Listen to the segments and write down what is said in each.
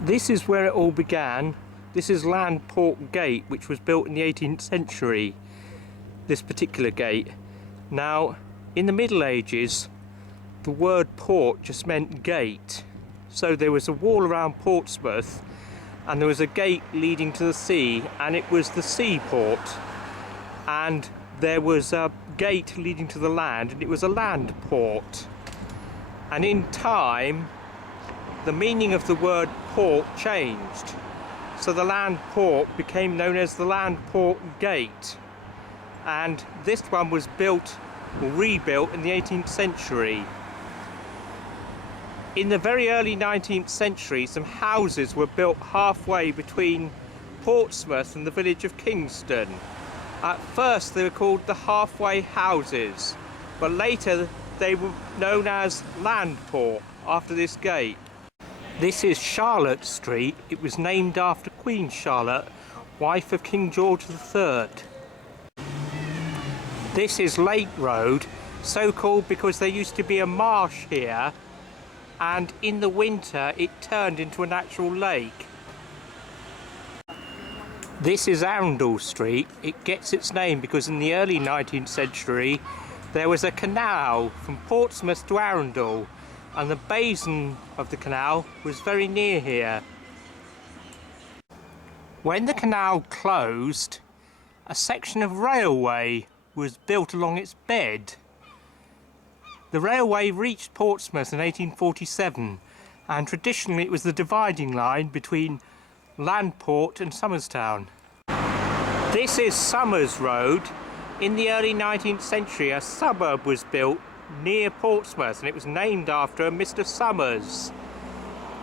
This is where it all began. This is Landport Gate, which was built in the 18th century, this particular gate. Now, in the Middle Ages, the word port just meant gate. So there was a wall around Portsmouth and there was a gate leading to the sea, and it was the seaport. And there was a gate leading to the land, and it was a land port. And in time, the meaning of the word port changed. So the land port became known as the Landport Gate. And this one was built or rebuilt in the 18th century. In the very early 19th century, some houses were built halfway between Portsmouth and the village of Kingston. At first they were called the halfway houses, but later they were known as Landport after this gate. This is Charlotte Street. It was named after Queen Charlotte, wife of King George III. This is Lake Road, so called because there used to be a marsh here, and in the winter it turned into an actual lake. This is Arundel Street. It gets its name because in the early 19th century there was a canal from Portsmouth to Arundel, and the basin of the canal was very near here. When the canal closed, a section of railway was built along its bed. The railway reached Portsmouth in 1847, and traditionally it was the dividing line between Landport and Somerstown. This is Somers Road. In the early 19th century, a suburb was built near Portsmouth, and it was named after Mr. Somers.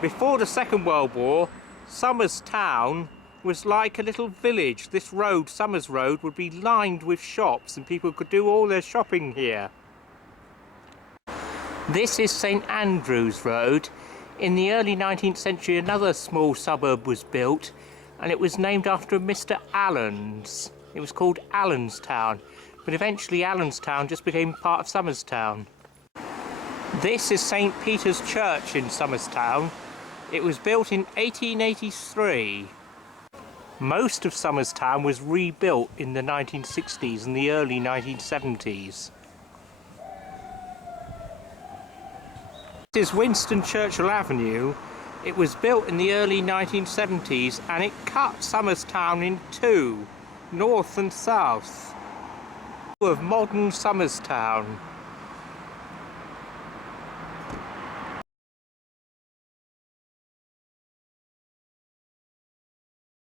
Before the Second World War, Somerstown was like a little village. This road, Somers Road, would be lined with shops and people could do all their shopping here. This is St Andrew's Road. In the early 19th century, another small suburb was built, and it was named after Mr. Allen's. It was called Allenstown, but eventually Allenstown just became part of Somerstown. This is St Peter's Church in Somerstown. It was built in 1883. Most of Somerstown was rebuilt in the 1960s and the early 1970s. This is Winston Churchill Avenue. It was built in the early 1970s and it cut Somerstown in two, north and south. Of modern Somerstown.